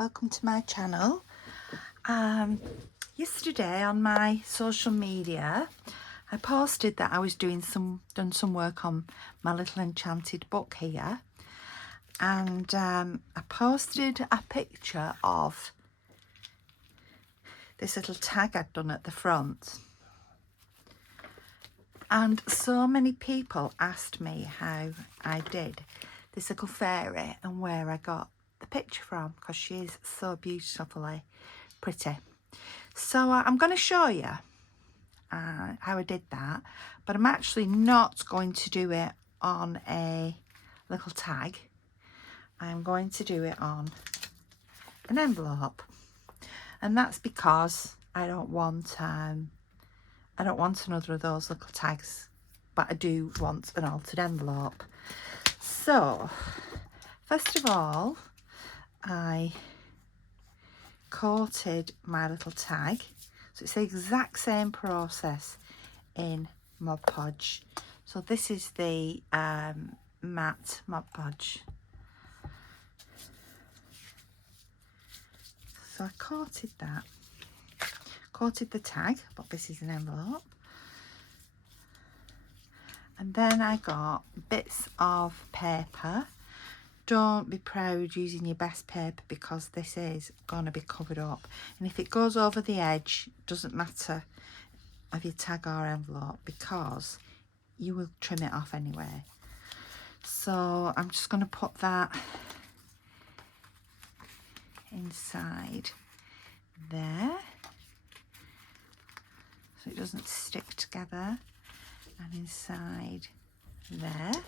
welcome to my channel. Yesterday on my social media I posted that I was done some work on my little enchanted book here, and I posted a picture of this little tag I'd done at the front, and so many people asked me how I did this little fairy and where I got the picture from, because she is so beautifully pretty. So I'm going to show you how I did that, but I'm actually not going to do it on a little tag. I'm going to do it on an envelope, and that's because I don't want another of those little tags, but I do want an altered envelope. So first of all, I coated my little tag, so it's the exact same process in Mod Podge. So this is the matte Mod Podge. So I coated the tag, but this is an envelope, and then I got bits of paper. Don't be proud using your best paper, because this is going to be covered up, and if it goes over the edge, it doesn't matter of your tag or envelope, because you will trim it off anyway. So I'm just going to put that inside there so it doesn't stick together, and inside there.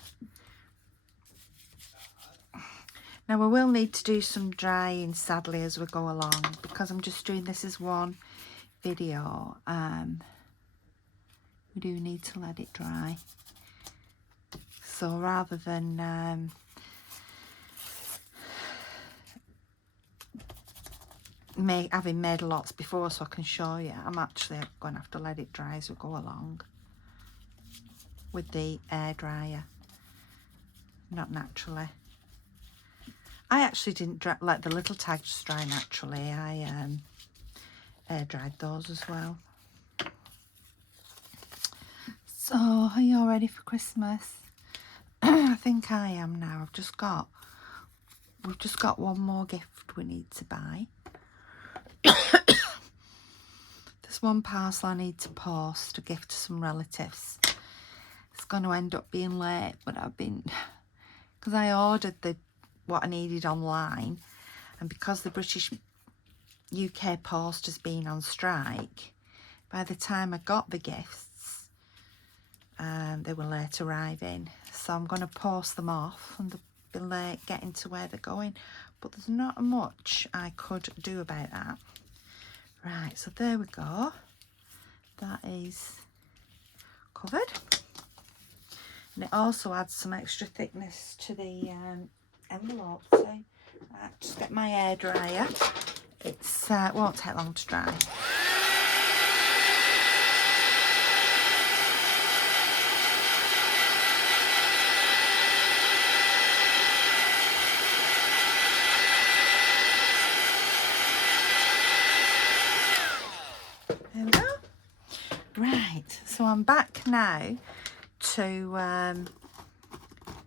Now we will need to do some drying, sadly, as we go along, because I'm just doing this as one video. We do need to let it dry. So rather than having made lots before so I can show you, I'm actually going to have to let it dry as we go along with the air dryer, not naturally. I actually didn't let the little tags dry naturally. I air dried those as well. So are you all ready for Christmas? I think I am now. We've just got one more gift we need to buy. There's one parcel I need to post, a gift to some relatives. It's going to end up being late, but because I ordered what I needed online, and because the British UK Post has been on strike, by the time I got the gifts, they were late arriving. So I'm going to post them off, and they'll be late getting to where they're going. But there's not much I could do about that. Right, so there we go. That is covered. And it also adds some extra thickness to the envelope. So right, just get my air dryer. It won't take long to dry. There we go. Right, so I'm back now to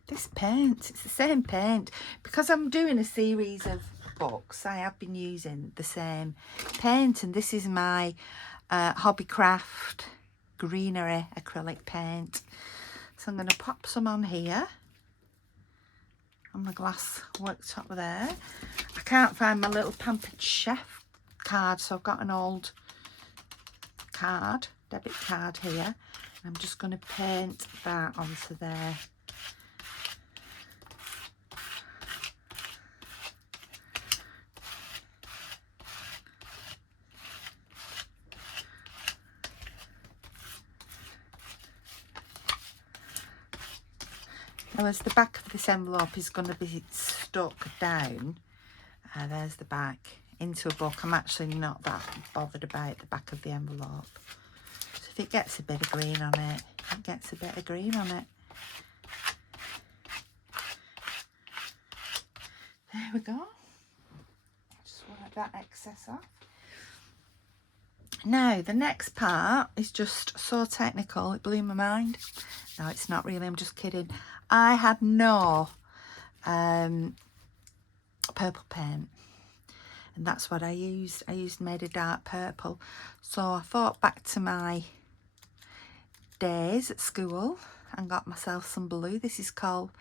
this paint. It's the same paint. Because I'm doing a series of books, I have been using the same paint, and this is my Hobbycraft greenery acrylic paint. So I'm going to pop some on here on the glass worktop there. I can't find my little Pampered Chef card, so I've got an old debit card here. I'm just going to paint that onto there. Now, as the back of this envelope is going to be stuck down, there's the back, into a book, I'm actually not that bothered about the back of the envelope. So if it gets a bit of green on it, it gets a bit of green on it. There we go. Just that excess off. Now, the next part is just so technical, it blew my mind. No, it's not really, I'm just kidding. I had no purple paint, and that's what I used. Made a dark purple. So I thought back to my days at school and got myself some blue. This is called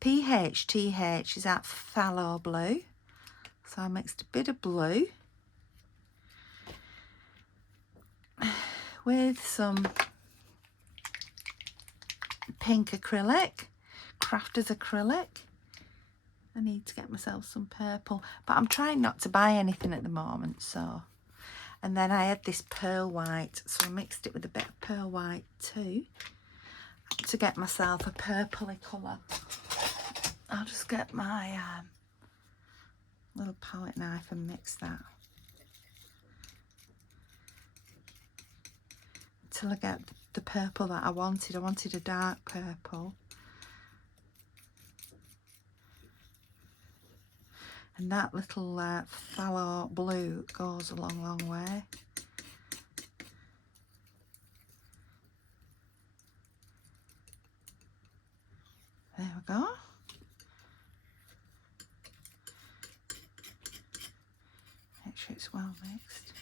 PHTH, is that phthalo blue. So I mixed a bit of blue with some pink acrylic, crafter's acrylic. I need to get myself some purple, but I'm trying not to buy anything at the moment, so. And then I had this pearl white, so I mixed it with a bit of pearl white too to get myself a purpley colour. I'll just get my little palette knife and mix that until I get the purple that I wanted. I wanted a dark purple. And that little phthalo blue goes a long, long way. There we go. Make sure it's well mixed.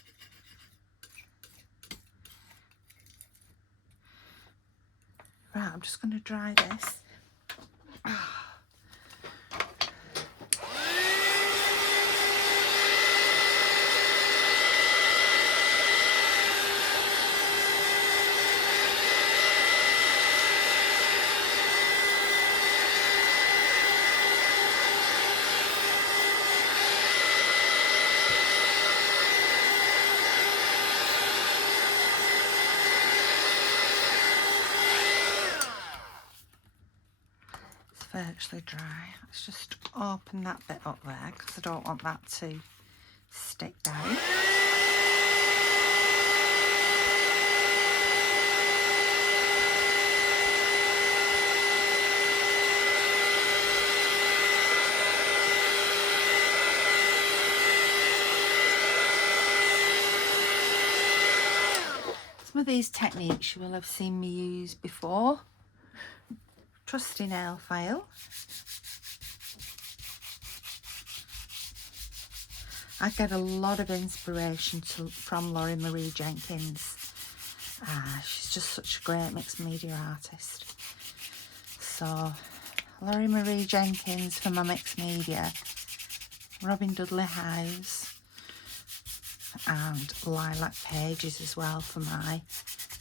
Right, I'm just going to dry this. Virtually dry. Let's just open that bit up there because I don't want that to stick down. Some of these techniques you will have seen me use before. Trusty nail file. I get a lot of inspiration from Laurie Marie Jenkins. She's just such a great mixed media artist. So Laurie Marie Jenkins for my mixed media, Robin Dudley House, and Lilac Pages as well for my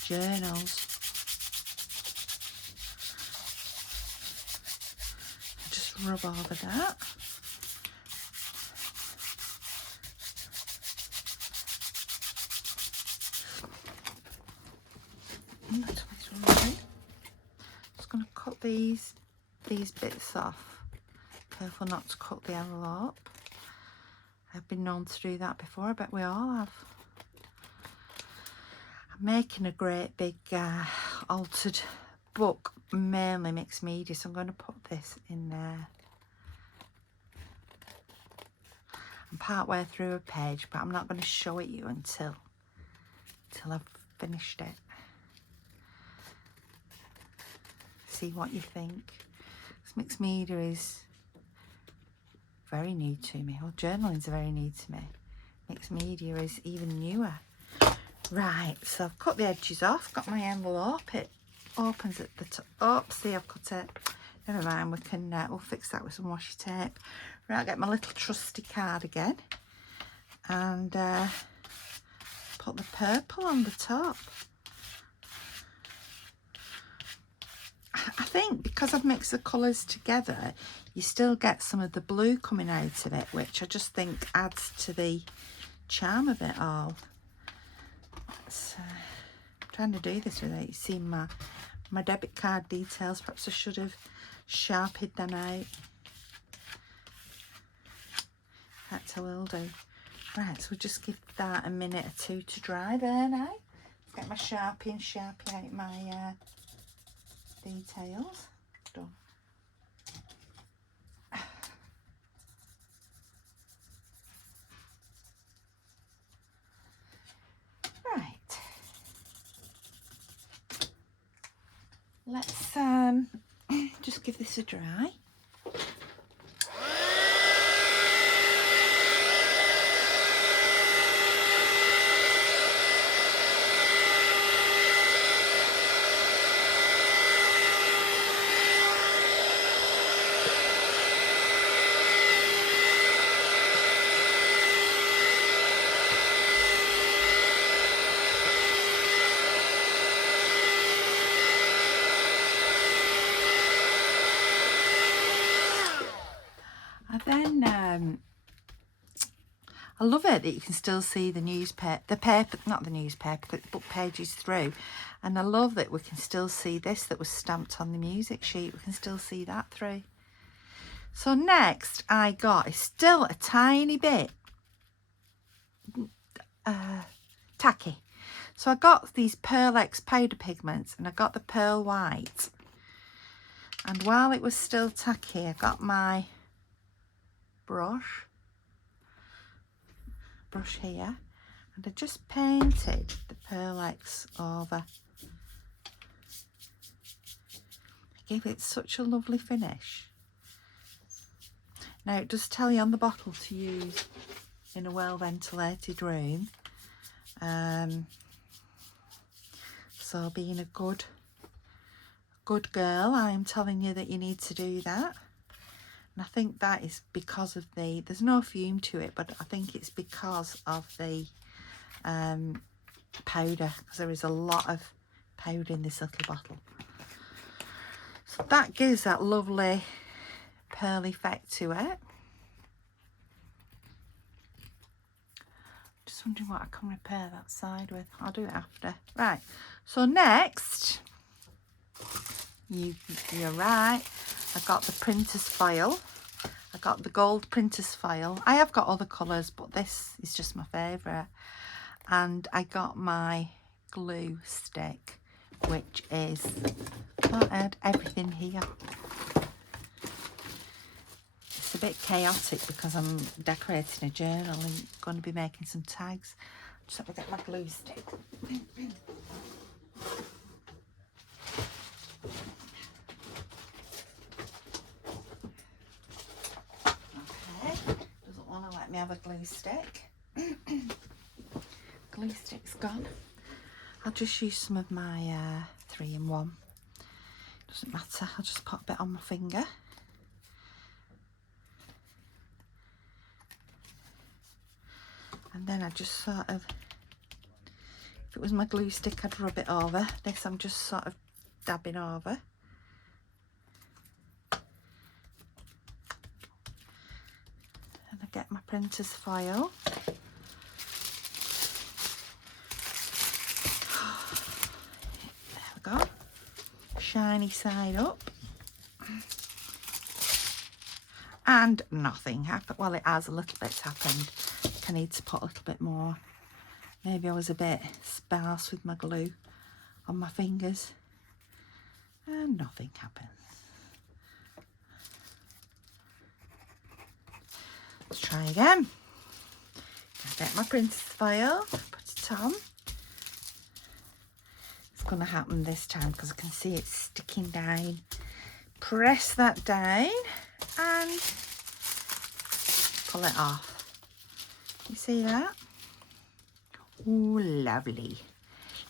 journals. Rub over that. Just going to cut these bits off. Careful not to cut the envelope. I've been known to do that before. I bet we all have. I'm making a great big altered book, mainly mixed media, so I'm going to put this in there. I'm part way through a page, but I'm not going to show it you until I've finished it. See what you think. This mixed media is very new to me. Well, journaling's very new to me. Mixed media is even newer. Right, so I've cut the edges off, got my envelope. It opens at the top. Oh, see, I've cut it. Never mind, we'll fix that with some washi tape. Right, I'll get my little trusty card again and put the purple on the top. I think because I've mixed the colours together, you still get some of the blue coming out of it, which I just think adds to the charm of it all. So, I'm trying to do this without you seeing my debit card details. Perhaps I should have sharpied them out. That I will do. Right, so we'll just give that a minute or two to dry there now. Get my Sharpie and Sharpie out my details. Done. let's just give this a dry. And then I love it that you can still see the not the newspaper, but pages through. And I love that we can still see this that was stamped on the music sheet. We can still see that through. So next I got is still a tiny bit tacky. So I got these Pearl X powder pigments and I got the pearl white. And while it was still tacky, I got my brush here, and I just painted the Pearl X over. I gave it such a lovely finish. Now it does tell you on the bottle to use in a well ventilated room. So being a good girl, I am telling you that you need to do that. And I think that is because of there's no fume to it, but I think it's because of the powder, because there is a lot of powder in this little bottle. So that gives that lovely pearl effect to it. Just wondering what I can repair that side with. I'll do it after. Right, so next, you're right, I got the printer's foil. I got the gold printer's foil. I have got other colours, but this is just my favourite. And I got my glue stick, which is, I had everything here. It's a bit chaotic because I'm decorating a journal and going to be making some tags. Just let me get my glue stick. Let me have a glue stick. Glue stick's gone. I'll just use some of my 3-in-1. Doesn't matter, I'll just put a bit on my finger. And then I just sort of, if it was my glue stick, I'd rub it over. This I'm just sort of dabbing over. And I get my printer's foil. There we go. Shiny side up. And nothing happened. Well, it has, a little bit's happened. I need to put a little bit more. Maybe I was a bit sparse with my glue on my fingers. And nothing happens. Let's try again. Get my printer's foil, put it on. It's going to happen this time because I can see it sticking down. Press that down and pull it off. You see that? Oh, lovely.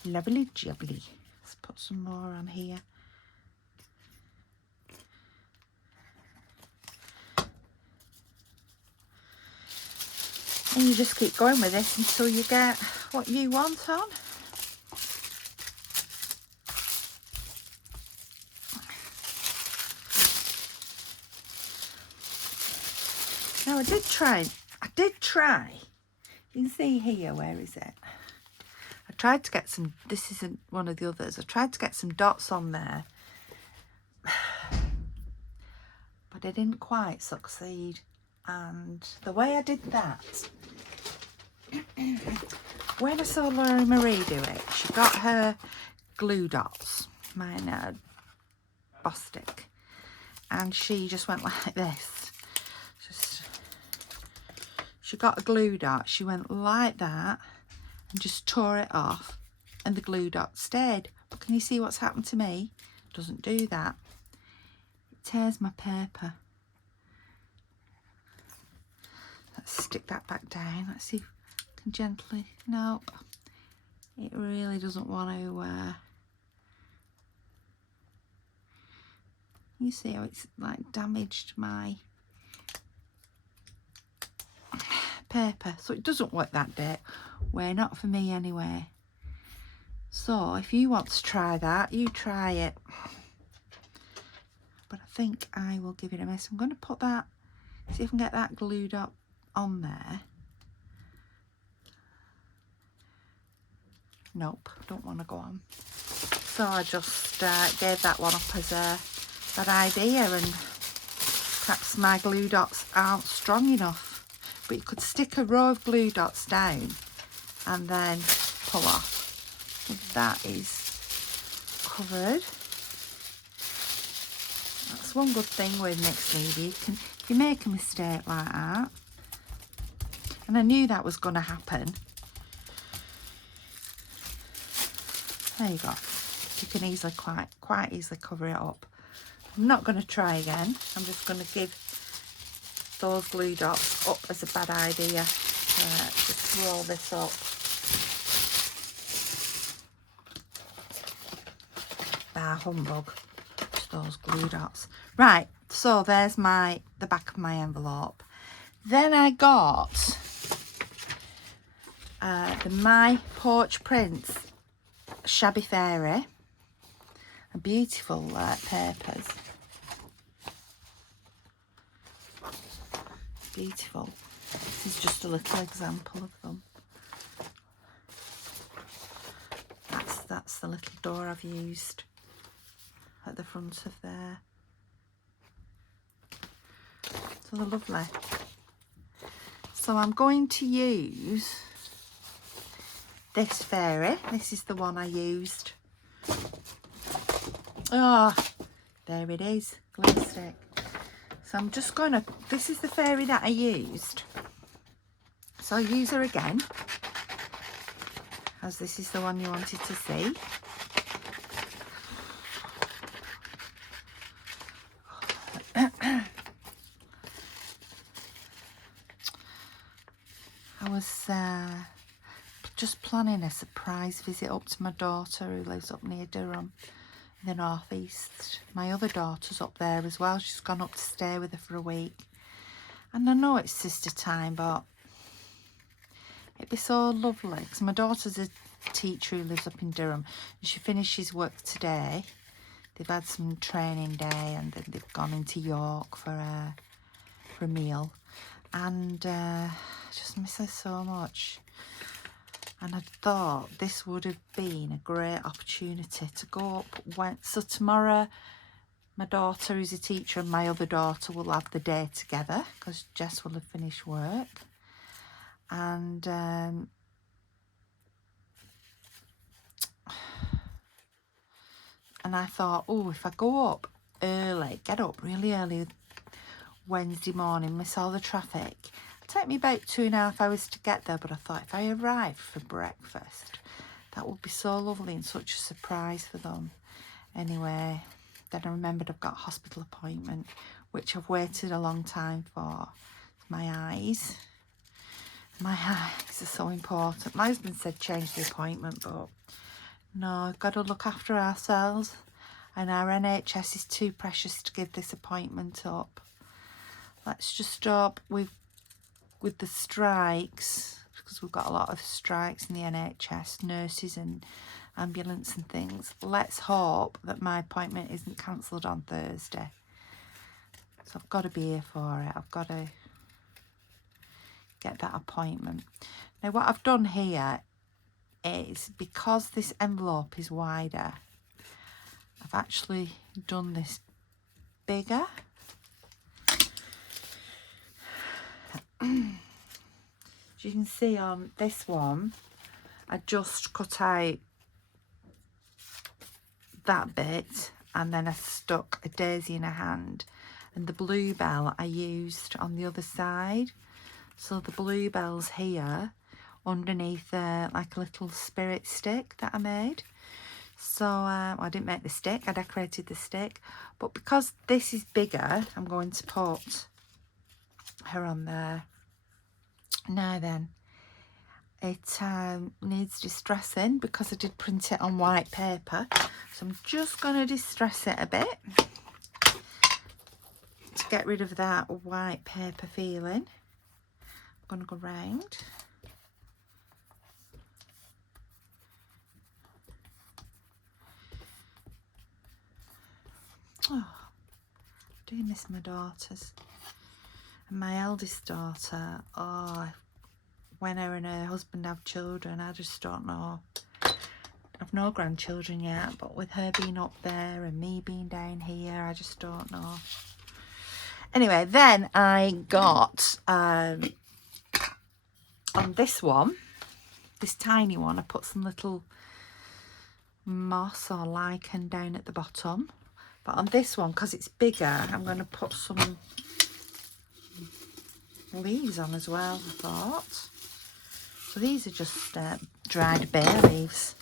Lovely jubbly. Let's put some more on here. And you just keep going with this until you get what you want on. Now I did try. You can see here, where is it? I tried to get some, this isn't one of the others. I tried to get some dots on there. But I didn't quite succeed. And the way I did that, when I saw Laura Marie do it, she got her glue dots, mine had Bostik, and she just went like this. She got a glue dot, she went like that and just tore it off, and the glue dot stayed. But can you see what's happened to me? doesn't do that. It tears my paper. Let's stick that back down. Let's see if I can gently, nope. It really doesn't want to, you see how it's like damaged my paper. So it doesn't work that way, not for me anyway. So if you want to try that, you try it. But I think I will give it a miss. I'm going to put that, see if I can get that glued up on there. Nope, don't want to go on. So I just gave that one up as a bad idea, and perhaps my glue dots aren't strong enough. But you could stick a row of glue dots down and then pull off. So that is covered. That's one good thing with mixed media. If you make a mistake like that, and I knew that was going to happen. There you go. You can easily, quite easily cover it up. I'm not going to try again. I'm just going to give those glue dots up as a bad idea. Just roll this up. Bar humbug. Just those glue dots. Right, so there's the back of my envelope. Then I got the My Porch Prints Shabby Fairy. Beautiful papers. Beautiful. This is just a little example of them. That's the little door I've used at the front of there. So they're lovely. So I'm going to use this fairy. This is the one I used. Oh, there it is, glue stick. So I'm just going to, this is the fairy that I used. So I'll use her again, as this is the one you wanted to see. I was just planning a surprise visit up to my daughter who lives up near Durham in the northeast. My other daughter's up there as well. She's gone up to stay with her for a week. And I know it's sister time, but it'd be so lovely because my daughter's a teacher who lives up in Durham. And she finishes work today. They've had some training day and then they've gone into York for a meal. And I just miss her so much. And I thought this would have been a great opportunity to go up. So tomorrow, my daughter who's a teacher and my other daughter will have the day together because Jess will have finished work. And I thought, oh, if I go up early, get up really early Wednesday morning, miss all the traffic. It'd take me about 2.5 hours to get there, but I thought if I arrived for breakfast, that would be so lovely and such a surprise for them. Anyway, then I remembered I've got a hospital appointment, which I've waited a long time for. My eyes are so important. My husband said change the appointment, but no, I've got to look after ourselves, and our NHS is too precious to give this appointment up. Let's just stop with the strikes, because we've got a lot of strikes in the NHS, nurses and ambulance and things. Let's hope that my appointment isn't cancelled on Thursday. So I've got to be here for it. I've got to get that appointment. Now what I've done here is, because this envelope is wider, I've actually done this bigger. As you can see on this one, I just cut out that bit and then I stuck a daisy in a hand, and the bluebell I used on the other side. So the bluebell's here underneath like a little spirit stick that I made. So I didn't make the stick, I decorated the stick. But because this is bigger, I'm going to put her on there. Now then, it needs distressing because I did print it on white paper. So I'm just going to distress it a bit to get rid of that white paper feeling. I'm going to go round. Oh, I do miss my daughters. And my eldest daughter, oh, when her and her husband have children, I just don't know. I've no grandchildren yet, but with her being up there and me being down here, I just don't know. Anyway, then I got, on this one, this tiny one, I put some little moss or lichen down at the bottom. But on this one, because it's bigger, I'm going to put some leaves on as well, I thought. So these are just dried bay leaves.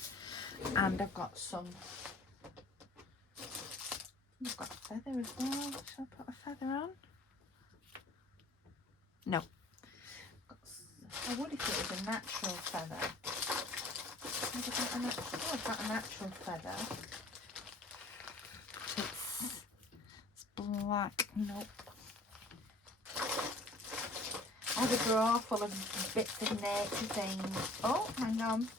And I've got some, I've got a feather as well. Should I put a feather on? No. I would if it was a natural feather. I've got a natural feather. It's black. Nope. I have a drawer full of bits of nature things. Oh, hang on.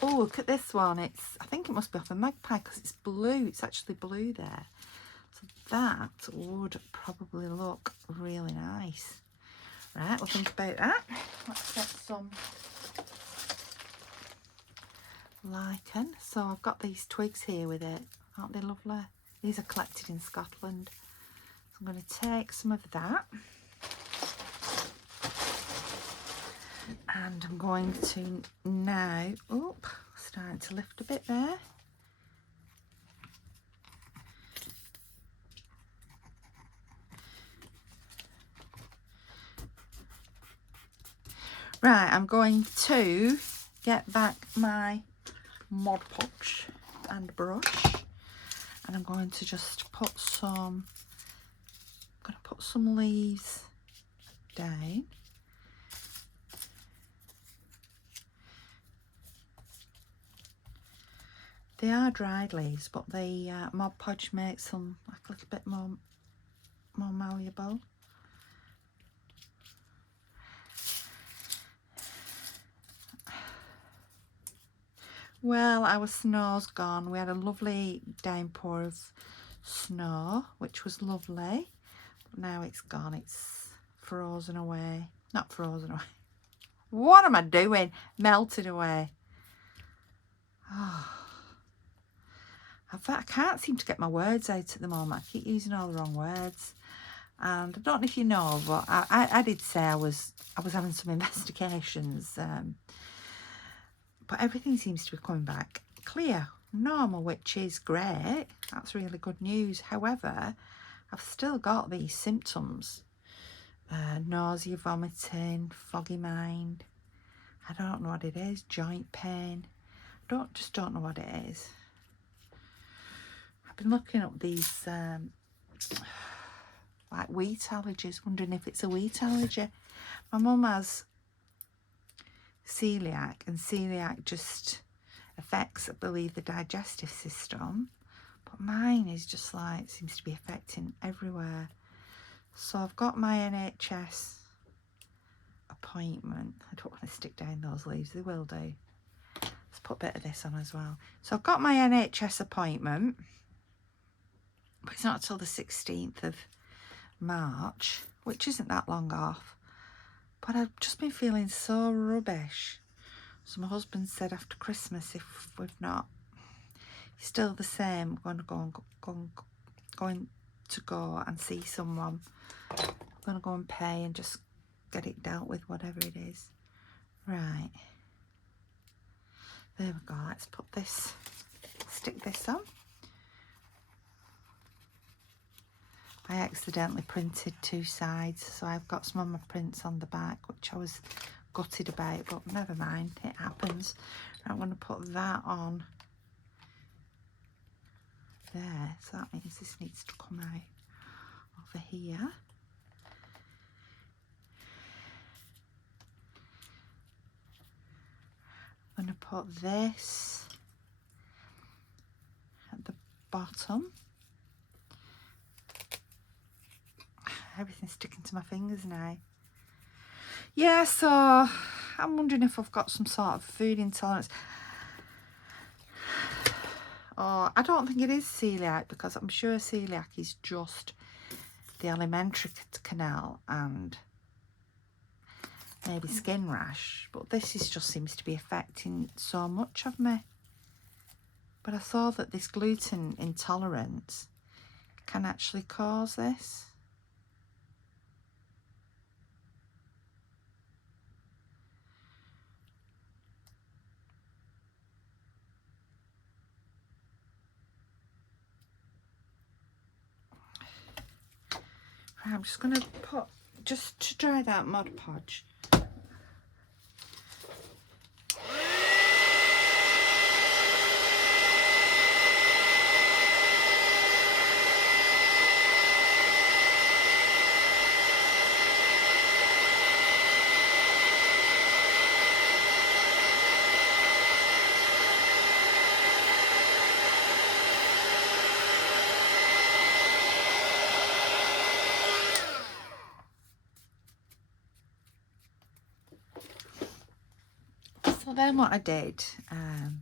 Oh, look at this one. I think it must be off a magpie because it's blue. It's actually blue there. So that would probably look really nice. Right, we'll think about that. Let's get some lichen. So I've got these twigs here with it. Aren't they lovely? These are collected in Scotland. So I'm going to take some of that. And I'm going to now, starting to lift a bit there. Right, I'm going to get back my Mod Podge and brush, and I'm going to just put some, leaves down. They are dried leaves, but the Mod Podge makes them like a little bit more malleable. Well, our snow's gone. We had a lovely downpour of snow, which was lovely. But now it's gone. It's frozen away. Not frozen away. What am I doing? Melted away. Oh. In fact, I can't seem to get my words out at the moment. I keep using all the wrong words. And I don't know if you know, but I did say I was having some investigations. But everything seems to be coming back clear, normal, which is great. That's really good news. However, I've still got these symptoms. Nausea, vomiting, foggy mind. I don't know what it is. Joint pain. Just don't know what it is. I've been looking up these like wheat allergies, wondering if it's a wheat allergy. My mum has celiac, and celiac just affects, I believe, the digestive system, but mine is just like, seems to be affecting everywhere. So I've got my NHS appointment. I don't want to stick down those leaves, they will do. Let's put a bit of this on as well. So I've got my NHS appointment, but it's not till the 16th of March, which isn't that long off. But I've just been feeling so rubbish. So my husband said after Christmas, if we've not still the same, I'm going to go and see someone. I'm going to go and pay and just get it dealt with, whatever it is. Right. There we go. Let's put this, stick this on. I accidentally printed two sides, so I've got some of my prints on the back, which I was gutted about, but never mind, it happens. I'm going to put that on there, so that means this needs to come out over here. I'm going to put this at the bottom. Everything's sticking to my fingers now. Yeah, so I'm wondering if I've got some sort of food intolerance. Oh, I don't think it is celiac, because I'm sure celiac is just the alimentary canal and maybe skin rash, but this is just seems to be affecting so much of me. But I saw that this gluten intolerance can actually cause this. Right, I'm just going to put, just to dry that Mod Podge. So then what I did, and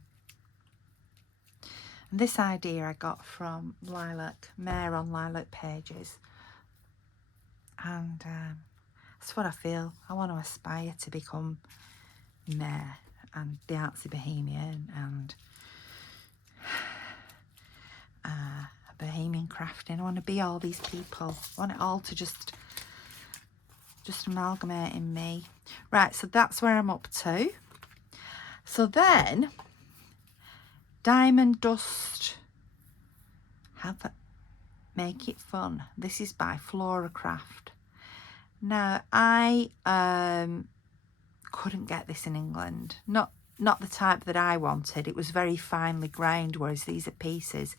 this idea I got from Lilac, Mare on Lilac Pages, and that's what I feel. I want to aspire to become Mare and the Artsy Bohemian and a Bohemian Crafting. I want to be all these people. I want it all to just amalgamate in me. Right, so that's where I'm up to. So then, Diamond Dust, Make It Fun. This is by Flora Craft. Now, I couldn't get this in England. Not the type that I wanted. It was very finely ground, whereas these are pieces.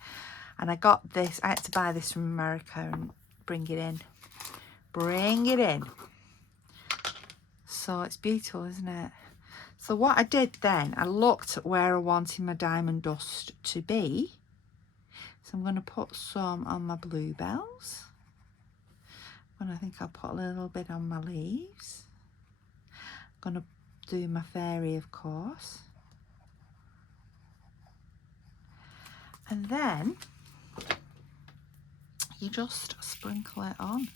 And I got this, I had to buy this from America and bring it in. Bring it in. So it's beautiful, isn't it? So what I did then, I looked at where I wanted my diamond dust to be. So I'm going to put some on my bluebells. And I think I'll put a little bit on my leaves. I'm going to do my fairy, of course. And then you just sprinkle it on.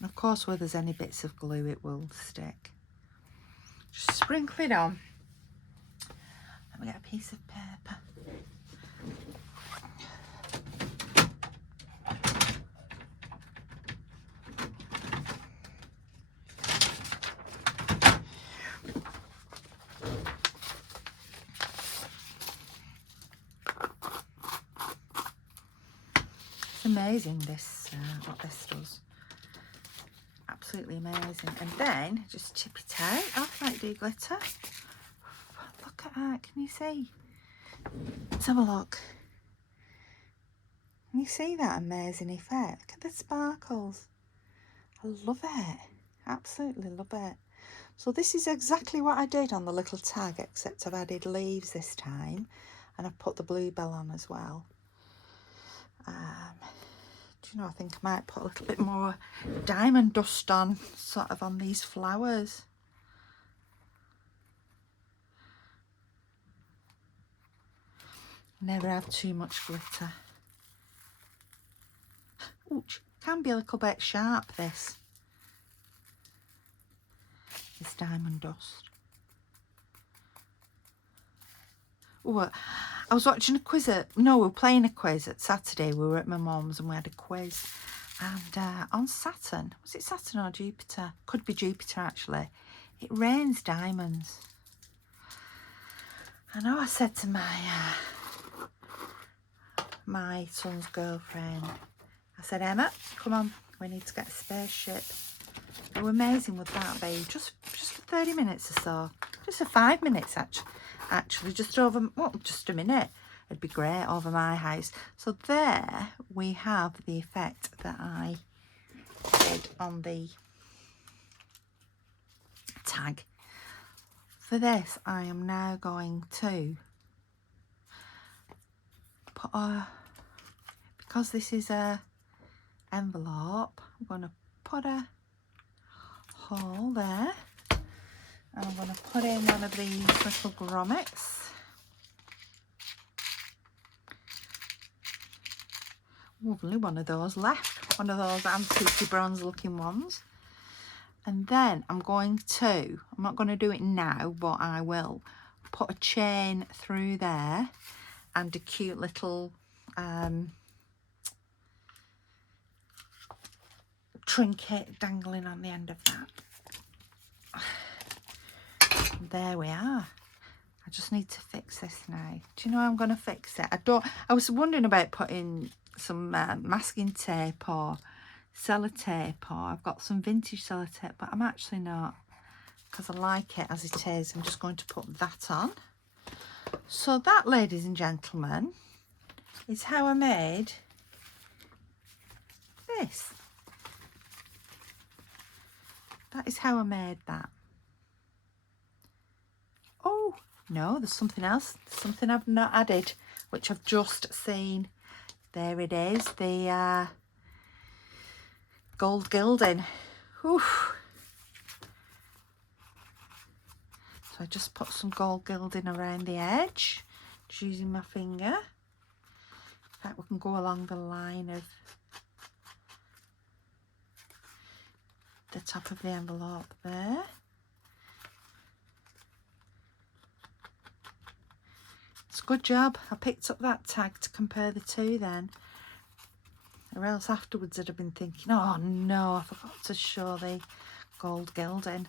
And of course, where there's any bits of glue, it will stick. Just sprinkle it on. Let me get a piece of paper. It's amazing, this what this does. Absolutely amazing. And then just tip it out off like do glitter. Look at that, can you see? Let's have a look. Can you see that amazing effect? Look at the sparkles. I love it. Absolutely love it. So this is exactly what I did on the little tag, except I've added leaves this time, and I've put the bluebell on as well. Do you know, I think I might put a little bit more diamond dust on, sort of on these flowers. Never have too much glitter. Ouch, can be a little bit sharp, this diamond dust. Oh, I was watching a quiz we were playing a quiz at Saturday. We were at my mum's and we had a quiz. And on Saturn, was it Saturn or Jupiter? Could be Jupiter actually. It rains diamonds. I know I said to my son's girlfriend, I said, Emma, come on, we need to get a spaceship. They were amazing with that, babe. Just for 30 minutes or so. Just for 5 minutes, actually. actually, just over, well, just a minute. It'd be great over my house. So there we have the effect that I did on the tag. For this, I am now going to put because this is a envelope, I'm going to put a hole there. And I'm going to put in one of these little grommets. Only one of those left, one of those antique bronze looking ones. And then I'm not going to do it now, but I will put a chain through there and a cute little trinket dangling on the end of that. There we are. I just need to fix this now. Do you know how I'm going to fix it? I was wondering about putting some masking tape or sellotape, or I've got some vintage sellotape, but I'm actually not, because I like it as it is. I'm just going to put that on. So that, ladies and gentlemen, is how I made this. That is how I made that. Oh no, there's something else, something I've not added, which I've just seen. There it is, the gold gilding. Whew. So I just put some gold gilding around the edge, just using my finger. In fact, we can go along the line of the top of the envelope there. It's a good job. I picked up that tag to compare the two then. Or else afterwards I'd have been thinking, oh no, I forgot to show the gold gilding.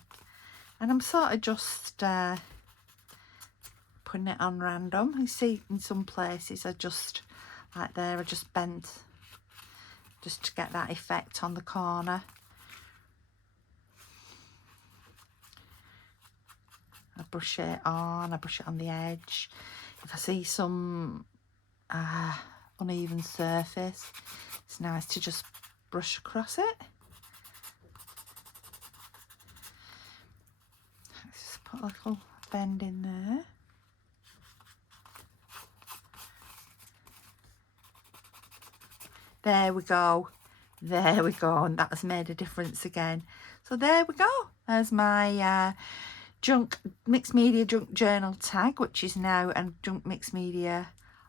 And I'm sort of just putting it on random. You see in some places I just, like there, I just bent just to get that effect on the corner. I brush it on the edge. If I see some uneven surface, it's nice to just brush across it. Let's just put a little bend in there. There we go. There we go. And that has made a difference again. So there we go. There's my junk mixed media junk journal tag, which is now a junk mixed media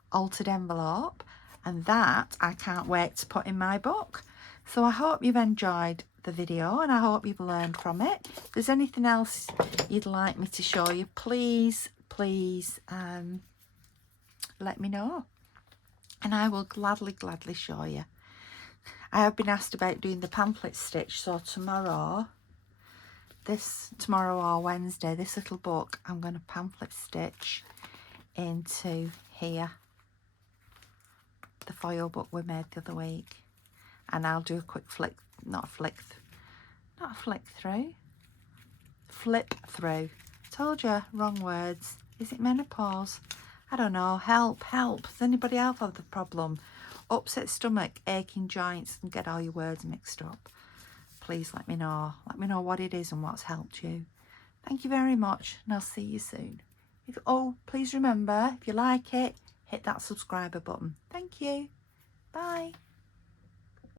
altered envelope, and that I can't wait to put in my book. So I hope you've enjoyed the video and I hope you've learned from it. If there's anything else you'd like me to show you, please let me know and I will gladly show you. I have been asked about doing the pamphlet stitch, so tomorrow or Wednesday, this little book I'm going to pamphlet stitch into here, the foil book we made the other week, and I'll do a quick flip through. Told you, wrong words. Is it menopause? I don't know. Help. Does anybody else have the problem? Upset stomach, aching joints, and get all your words mixed up? Please let me know. Let me know what it is and what's helped you. Thank you very much, and I'll see you soon. Please remember, if you like it, hit that subscriber button. Thank you. Bye.